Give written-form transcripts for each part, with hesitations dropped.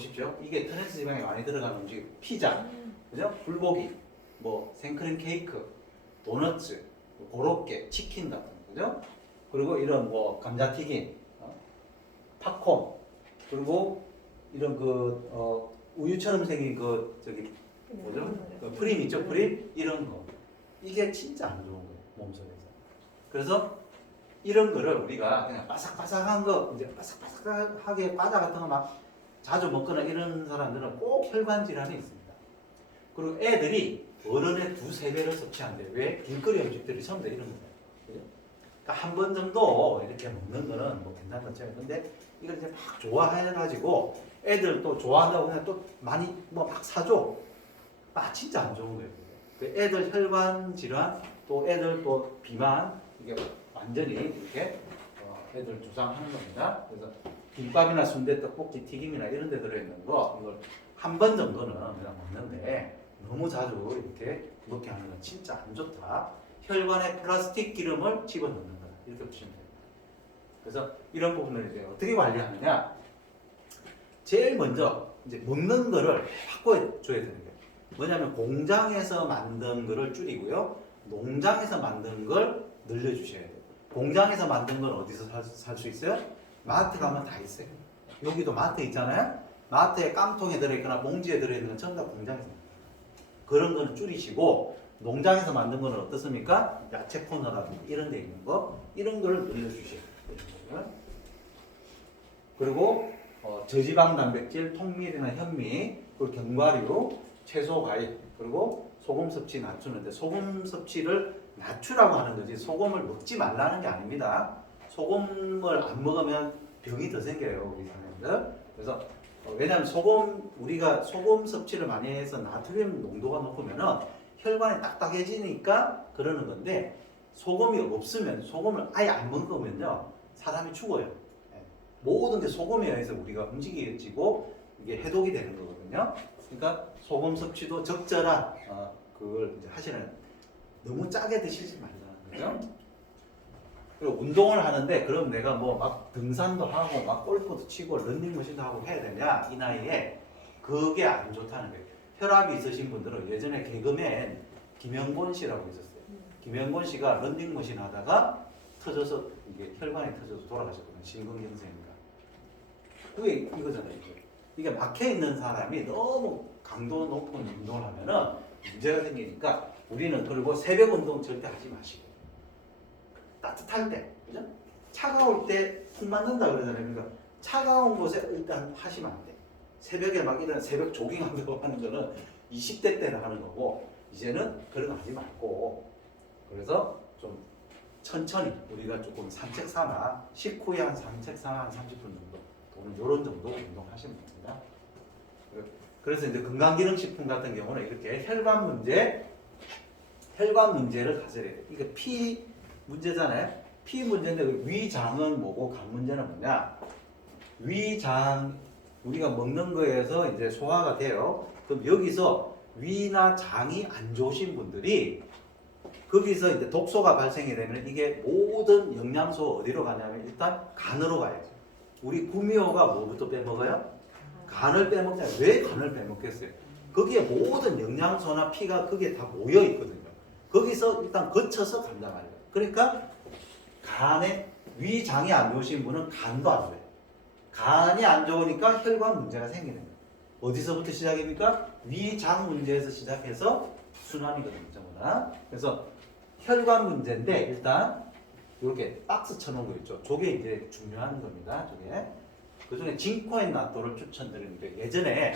보십시오. 이게 트랜스 지방이 많이 들어가는 음식, 피자, 그죠? 불고기, 뭐 생크림 케이크, 도너츠, 고로케, 치킨 같은 거, 그죠? 그리고 이런 뭐 감자튀김, 팝콘, 그리고 이런 우유처럼 생긴 저기 뭐죠? 그 프림 있죠, 프림 이런 거. 이게 진짜 안 좋은 거예요, 몸속에서. 그래서 이런 거를 우리가 그냥 바삭바삭한 거, 이제 바삭바삭하게 과자 같은 거 막 자주 먹거나 이런 사람들은 꼭 혈관 질환이 있습니다. 그리고 애들이 어른의 2~3배를 섭취한대요. 왜? 길거리 음식들이 전부 다 이런 거예요. 그죠? 그러니까 한 번 정도 이렇게 먹는 거는 뭐 괜찮다 쳐요. 근데 이걸 이제 막 좋아해가지고 애들 또 좋아한다고 그냥 또 많이 뭐 막 사줘. 진짜 안 좋은 거예요. 그 애들 혈관 질환, 또 애들 또 비만, 이게 완전히 이렇게 애들 조장하는 겁니다. 그래서 김밥이나 순대, 떡볶이, 튀김이나 이런 데 들어있는 거 이걸 한 번 정도는 그냥 먹는데 너무 자주 이렇게 먹게 하는 건 진짜 안 좋다. 혈관에 플라스틱 기름을 집어넣는 거다. 이렇게 보시면 돼요. 그래서 이런 부분을 이제 어떻게 관리하느냐? 제일 먼저 이제 먹는 거를 바꿔줘야 되는 거예요. 뭐냐면 공장에서 만든 거를 줄이고요. 농장에서 만든 걸 늘려주셔야 돼요. 공장에서 만든 건 어디서 살 수 있어요? 마트 가면 다 있어요. 여기도 마트 있잖아요. 마트에 깡통에 들어있거나 봉지에 들어있는 건 전부 다 공장에서 만든 거예요. 그런 거는 줄이시고 농장에서 만든 거는 어떻습니까? 야채 코너라든지 이런 데 있는 거 이런 거를 늘려주셔야 돼요. 그리고 저지방 단백질, 통밀이나 현미, 그리고 견과류, 채소, 과일, 그리고 소금 섭취 낮추는데 소금 섭취를 낮추라고 하는 거지 소금을 먹지 말라는 게 아닙니다. 소금을 안 먹으면 병이 더 생겨요, 우리 사람들. 그래서 왜냐하면 우리가 소금 섭취를 많이 해서 나트륨 농도가 높으면은 혈관이 딱딱해지니까 그러는 건데 소금이 없으면 소금을 아예 안 먹으면요 사람이 죽어요. 모든 게 소금에 의해서 우리가 움직여지고 이게 해독이 되는 거거든요. 그러니까 소금 섭취도 적절한 그걸 이제 하시는 너무 짜게 드시지 말라는 거죠. 그리고 운동을 하는데 그럼 내가 뭐 막 등산도 하고 막 골프도 치고 런닝머신도 하고 해야 되냐 이 나이에 그게 안 좋다는 거예요. 혈압이 있으신 분들은 예전에 개그맨 김영곤 씨라고 있었어요. 김영곤 씨가 런닝머신 하다가 터져서 이게 혈관이 터져서 돌아가셨거든요. 심근경색인가. 그게 이거잖아요. 이게 막혀 있는 사람이 너무 강도 높은 운동을 하면은 문제가 생기니까 우리는 그리고 새벽 운동 절대 하지 마시고 따뜻할 때, 그죠? 차가울 때 푹 맞는다 그러잖아요. 그러니까 차가운 곳에 일단 하시면 안 돼. 새벽에 막 이런 새벽 조깅한다고 하는 거는 20대 때나 하는 거고 이제는 그런 거 하지 말고 그래서 좀 천천히 우리가 조금 산책 삼아 식후에 한 산책 삼아 한 30분 정도 또는 이런 정도 운동하시면 됩니다. 그래서 이제 건강기능식품 같은 경우는 이렇게 혈관 문제를 가져야 돼요. 이게 피 문제잖아요. 피 문제인데 위장은 뭐고 간 문제는 뭐냐? 위장 우리가 먹는 거에서 이제 소화가 돼요. 그럼 여기서 위나 장이 안 좋으신 분들이 거기서 이제 독소가 발생이 되면 이게 모든 영양소 어디로 가냐면 일단 간으로 가야죠. 우리 구미호가 뭐부터 빼먹어요? 간을 빼먹잖아요. 왜 간을 빼먹겠어요? 거기에 모든 영양소나 피가 거기에 다 모여 있거든요. 거기서 일단 거쳐서 간단 말이에요. 그러니까 간에 위장이 안 좋으신 분은 간도 안 좋아요. 간이 안 좋으니까 혈관 문제가 생기는 거예요. 어디서부터 시작입니까? 위장 문제에서 시작해서 순환이거든요. 전부 다. 그래서 혈관 문제인데 일단 이렇게 박스 쳐놓은 거 있죠. 저게 이제 중요한 겁니다. 저게. 그 중에 징코엔 나토를 추천드리는데 예전에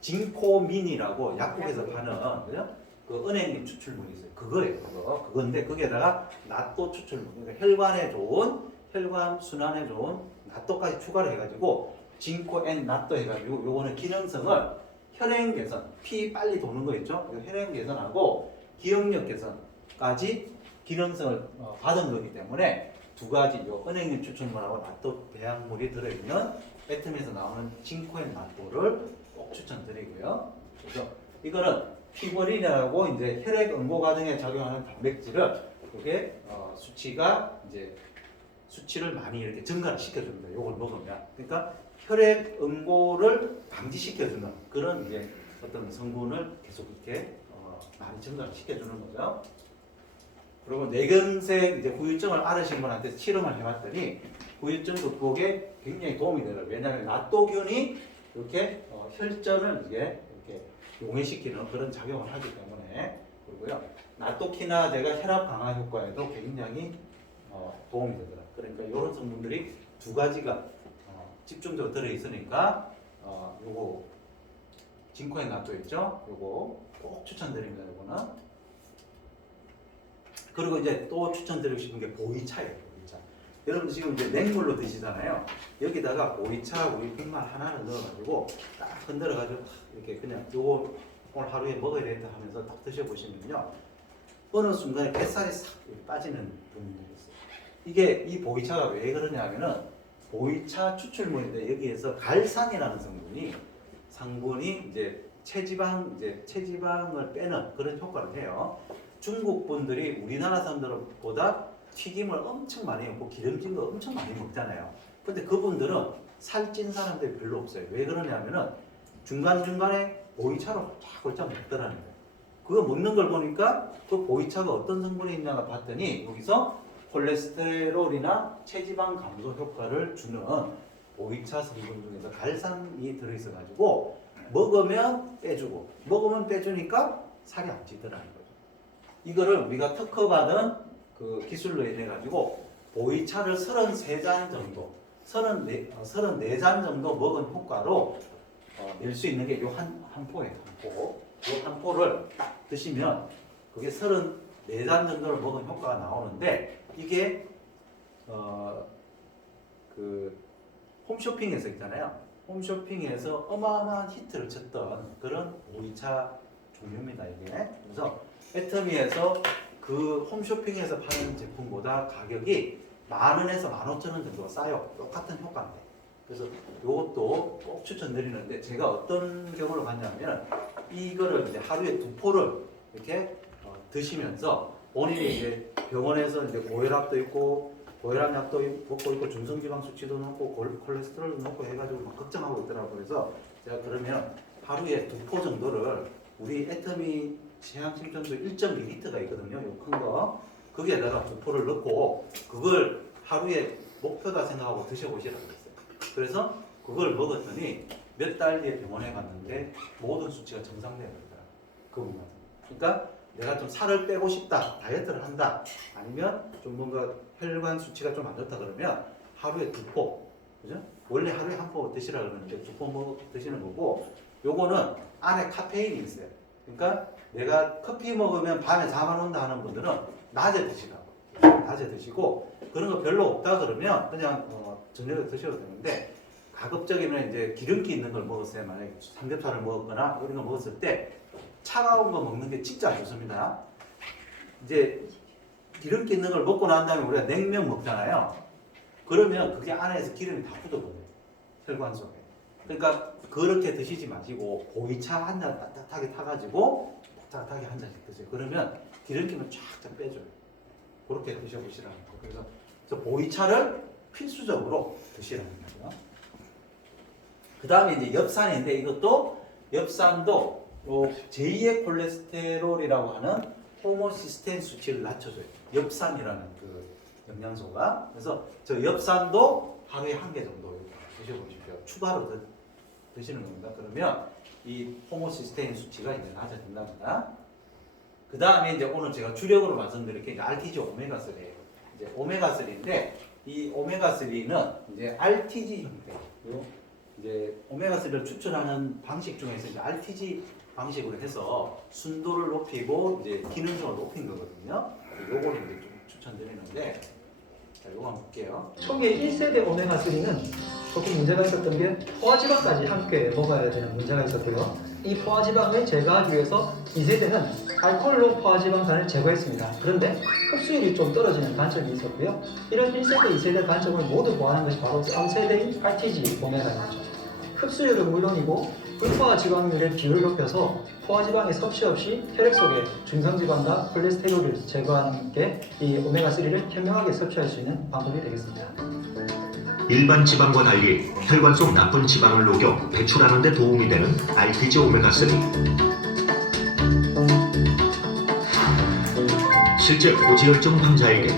징코민이라고 약국에서 파는 그죠? 그 은행잎 추출물이 있어요. 그거예요. 그건데 거기에다가 나토 추출물, 그러니까 혈관에 좋은 혈관 순환에 좋은 나토까지 추가를 해가지고 징코엔 나토 해가지고 요거는 기능성을 혈행 개선, 피 빨리 도는 거 있죠? 혈행 개선하고 기억력 개선까지 기능성을 받은 거기 때문에 두 가지 요 은행잎 추출물하고 나토 배양물이 들어있는 애텀에서 나오는 징코엔 나토를 꼭 추천드리고요. 그래서 이거는 피버린이라고 이제 혈액 응고 과정에 작용하는 단백질을 그게 수치가 이제 수치를 많이 이렇게 증가를 시켜줍니다. 요걸 먹으면 그러니까 혈액 응고를 방지시켜주는 그런 이제 어떤 성분을 계속 이렇게 많이 증가를 시켜주는 거죠. 그리고 뇌경색 이제 후유증을 앓으신 분한테 실험을 해봤더니 후유증 극복에 굉장히 도움이 되더라고요. 왜냐하면 나토균이 이렇게 혈전을 이렇게 용해시키는 그런 작용을 하기 때문에. 그리고요, 나토키나제가 혈압 강화 효과에도 굉장히 도움이 되더라고요. 그러니까 이런 성분들이 두 가지가 집중적으로 들어있으니까 요거 진코엔 나토 있죠? 요거 꼭 추천드립니다. 요거는. 그리고 이제 또 추천드리고 싶은 게 보이차예요. 보이차. 여러분 지금 이제 냉물로 드시잖아요. 여기다가 보이차 우리 빈말 하나를 넣어가지고 딱 흔들어가지고 이렇게 그냥 요거 오늘 하루에 먹어야 되겠다 하면서 딱 드셔보시면요, 어느 순간에 뱃살이 싹 빠지는 분들이 있어요. 이게 이 보이차가 왜 그러냐면은 보이차 추출물인데 여기에서 갈산이라는 상분이 이제 체지방을 빼는 그런 효과를 해요. 중국 분들이 우리나라 사람들보다 튀김을 엄청 많이 먹고 기름진 거 엄청 많이 먹잖아요. 근데 그분들은 살찐 사람들이 별로 없어요. 왜 그러냐면은 중간중간에 보이차를 홀짝홀짝 먹더라는 거예요. 그거 먹는 걸 보니까 그 보이차가 어떤 성분이 있냐가 봤더니 여기서 콜레스테롤이나 체지방 감소 효과를 주는 보이차 성분 중에서 갈산이 들어있어 가지고 먹으면 빼주고 먹으면 빼주니까 살이 안 찌더라는 거죠. 이거를 우리가 특허받은 그 기술로 인해 가지고 보이차를 33잔 정도 34잔 정도 먹은 효과로 낼 수 있는 게 요 한 포예요. 요 한 포를 딱 드시면 그게 34잔 정도를 먹은 효과가 나오는데, 이게 그 홈쇼핑에서 있잖아요. 홈쇼핑에서 어마어마한 히트를 쳤던 그런 보이차 종류입니다. 이게. 그래서 애터미에서 그 홈쇼핑에서 파는 제품보다 가격이 10,000원에서 15,000원 정도가 싸요. 똑같은 효과인데. 그래서 이것도 꼭 추천드리는데, 제가 어떤 경우를 봤냐면 이거를 이제 하루에 2포를 이렇게 드시면서 본인이 이제 병원에서 이제 고혈압도 있고 고혈압 약도 먹고 있고 중성지방 수치도 높고 콜레스테롤도 높고 해가지고 막 걱정하고 있더라고요. 그래서 제가 그러면 하루에 2포 정도를 우리 애터미 체향심전도 1.2리터가 있거든요. 요 큰 거. 거기에다가 2포를 넣고 그걸 하루에 목표다 생각하고 드셔보시라고 했어요. 그래서 그걸 먹었더니 몇 달 뒤에 병원에 갔는데 모든 수치가 정상되어 버리더라고요. 그분한테. 그러니까 내가 좀 살을 빼고 싶다, 다이어트를 한다, 아니면 좀 뭔가 혈관 수치가 좀 안 좋다 그러면 하루에 2포, 그죠? 원래 하루에 1포 드시라 그러는데 2포 드시는 거고, 요거는 안에 카페인이 있어요. 그러니까 내가 커피 먹으면 밤에 잠 안 온다 하는 분들은 낮에 드시라고. 낮에 드시고, 그런 거 별로 없다 그러면 그냥 저녁에 드셔도 되는데, 가급적이면 이제 기름기 있는 걸 먹었어요. 만약에 삼겹살을 먹었거나 이런 거 먹었을 때 차가운 거 먹는 게 진짜 안 좋습니다. 이제 기름기 있는 걸 먹고 난 다음에 우리가 냉면 먹잖아요. 그러면 그게 안에서 기름이 다 굳어버려요. 혈관 속에. 그러니까 그렇게 드시지 마시고 보이차 한 잔 따뜻하게 타가지고 따뜻하게 한 잔씩 드세요. 그러면 기름기만 쫙쫙 빼줘요. 그렇게 드셔보시라는 거예요. 그래서 보이차를 필수적으로 드시라는 거죠. 그 다음에 이제 엽산인데, 이것도 엽산도 제2의 콜레스테롤이라고 하는 호모시스테인 수치를 낮춰줘요. 엽산이라는 그 영양소가. 그래서 저 엽산도 하루에 1개 정도 드셔보십시오. 추가로 드시는 겁니다. 그러면 이 호모시스테인 수치가 이제 낮아진답니다. 그 다음에 이제 오늘 제가 주력으로 말씀드릴 게 RTG 오메가3예요. 이제 오메가3인데, 이 오메가3는 이제 RTG 형태예요. 이제 오메가3를 추출하는 방식 중에서 이제 RTG 방식으로 해서 순도를 높이고 이제 기능성을 높인 거거든요. 요거를 이제 좀 추천드리는데, 자, 요거 한번 볼게요. 초기에 1세대 오메가3는 조금 문제가 있었던 게 포화지방까지 함께 먹어야 되는 문제가 있었대요. 이 포화지방을 제거하기 위해서 2세대는 알코올로 포화지방산을 제거했습니다. 그런데 흡수율이 좀 떨어지는 단점이 있었고요. 이런 1세대, 2세대 단점을 모두 보완한 것이 바로 3세대인 RTG 오메가였죠. 흡수율은 물론이고 불포화 지방률의 비율을 높여서 포화지방의 섭취 없이 혈액 속에 중성지방과 콜레스테롤을 제거하는 게 이 오메가3를 현명하게 섭취할 수 있는 방법이 되겠습니다. 일반 지방과 달리 혈관 속 나쁜 지방을 녹여 배출하는 데 도움이 되는 RTG 오메가3. 실제 고지혈증 환자에게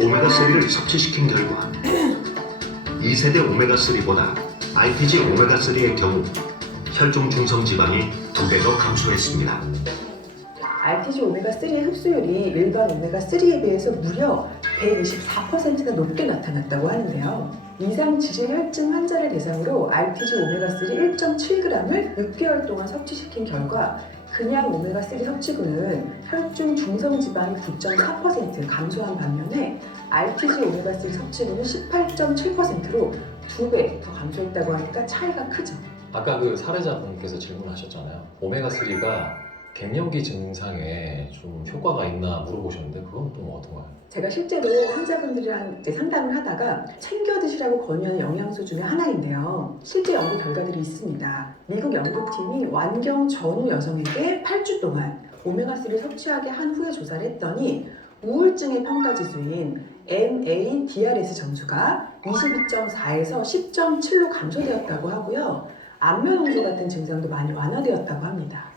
오메가3를 섭취시킨 결과 2세대 오메가3보다 RTG 오메가3의 경우 혈중 중성 지방이 2배 더 감소했습니다. RTG 오메가3의 흡수율이 일반 오메가3에 비해서 무려 124%나 높게 나타났다고 하는데요. 이상 지질혈증 환자를 대상으로 RTG 오메가3 1.7g을 6개월 동안 섭취시킨 결과 그냥 오메가3 섭취군은 혈중 중성 지방이 9.4% 감소한 반면에 RTG 오메가3 섭취군은 18.7%로 2배 더 감소했다고 하니까 차이가 크죠. 아까 그 사례자분께서 질문하셨잖아요. 오메가3가 갱년기 증상에 좀 효과가 있나 물어보셨는데 그건 또 어떤가요? 제가 실제로 환자분들이랑 이제 상담을 하다가 챙겨 드시라고 권유하는 영양소 중에 하나인데요. 실제 연구 결과들이 있습니다. 미국 연구팀이 완경 전후 여성에게 8주 동안 오메가3를 섭취하게 한 후에 조사를 했더니 우울증의 평가지수인 MADRS 점수가 22.4에서 10.7로 감소되었다고 하고요. 안면 홍조 같은 증상도 많이 완화되었다고 합니다.